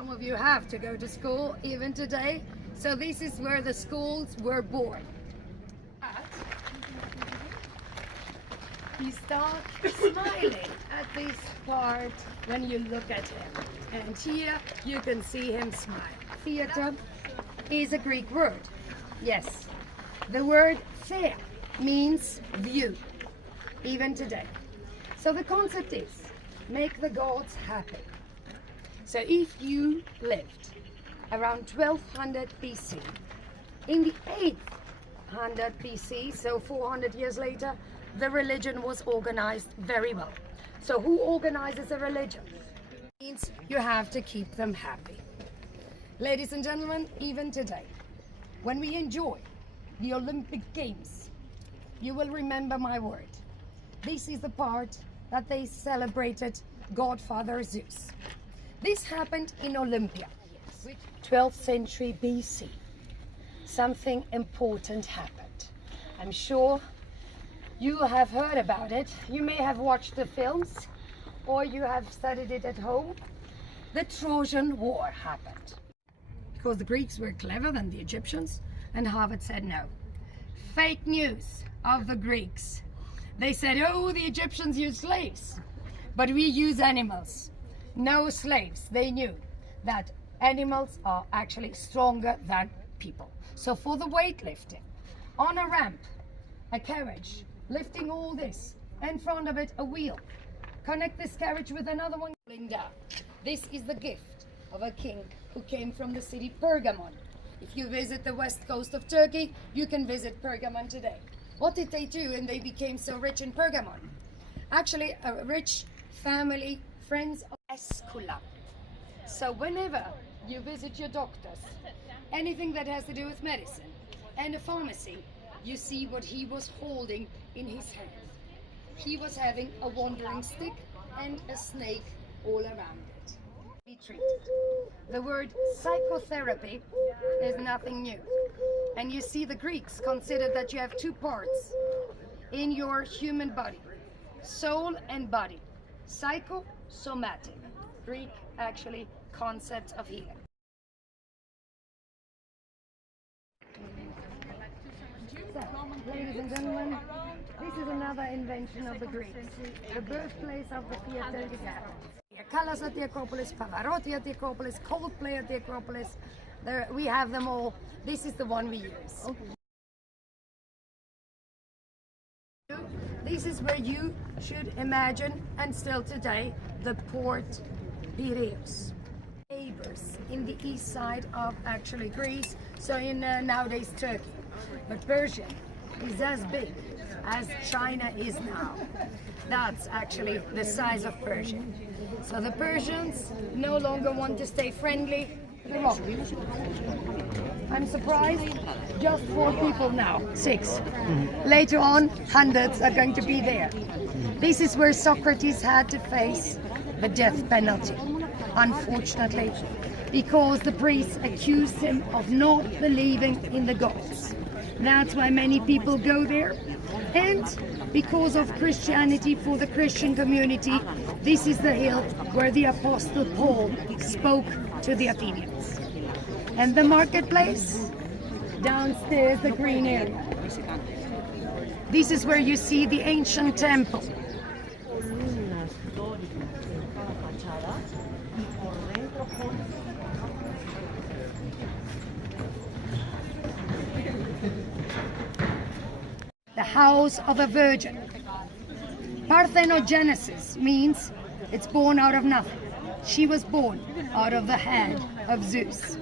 some of you have to go to school even today. So this is where the schools were born. He starts smiling at this part when you look at him. And here you can see him smile. Theater is a Greek word. Yes. The word thea means view, even today. So the concept is, make the gods happy. So if you lived around 1200 BC, in the 800 BC, so 400 years later, the religion was organized very well. So who organizes a religion? It means you have to keep them happy. Ladies and gentlemen, even today, when we enjoy the Olympic Games, you will remember my word. This is the part that they celebrated Godfather Zeus. This happened in Olympia, 12th century BC. Something important happened. I'm sure you have heard about it. You may have watched the films or you have studied it at home. The Trojan War happened. Because the Greeks were clever than the Egyptians, and Harvard said no. Fake news of the Greeks. They said, oh, the Egyptians use slaves, but we use animals. No slaves. They knew that animals are actually stronger than people. So for the weightlifting, on a ramp, a carriage, lifting all this, in front of it a wheel. Connect this carriage with another one. Down. This is the gift of a king who came from the city Pergamon. If you visit the west coast of Turkey, you can visit Pergamon today. What did they do and they became so rich in Pergamon? Actually, a rich family, friends of Esculapius. So whenever you visit your doctors, anything that has to do with medicine and a pharmacy, you see what he was holding in his hand. He was having a wandering stick and a snake all around it. Be treated. The word psychotherapy is nothing new. And you see the Greeks considered that you have two parts in your human body, soul and body. Psychosomatic, Greek actually concept of healing. So, ladies and gentlemen, this is another invention of the Greeks. The birthplace of the theater is Athens. Callas at the Acropolis, Pavarotti at the Acropolis, Coldplay at the Acropolis. There, we have them all. This is the one we use. This is where you should imagine, and still today, the Port Piraeus. Neighbors in the east side of actually Greece, so in nowadays Turkey. But Persia is as big as China is now. That's actually the size of Persia. So the Persians no longer want to stay friendly. I'm surprised, just 4 people now, 6. Later on, hundreds are going to be there. This is where Socrates had to face the death penalty, unfortunately, because the priests accused him of not believing in the gods. That's why many people go there. And because of Christianity, for the Christian community, this is the hill where the Apostle Paul spoke to the Athenians. And the marketplace, downstairs, the green area. This is where you see the ancient temple. The house of a virgin. Parthenogenesis means it's born out of nothing. She was born out of the head of Zeus.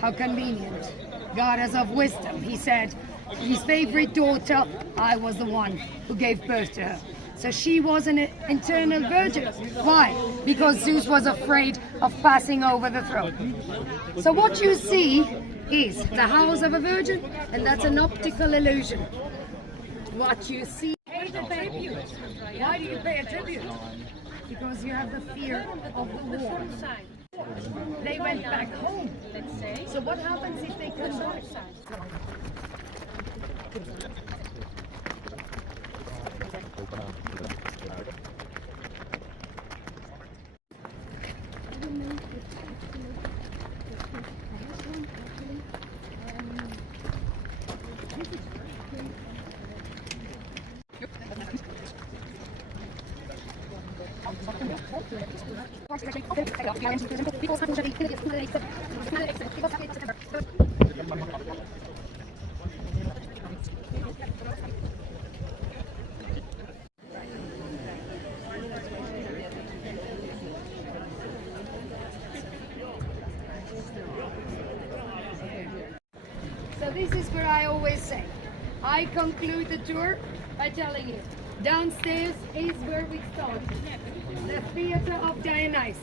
How convenient. Goddess of wisdom. He said, his favorite daughter, I was the one who gave birth to her. So she was an eternal virgin. Why? Because Zeus was afraid of passing over the throne. So what you see is the house of a virgin, and that's an optical illusion. What you see. Why do you pay a tribute? Because you have the fear of the war. They went back home. So what happens if they come back? So this is where I always say, I conclude the tour by telling you, downstairs is where we started, the Theatre of Dionysus.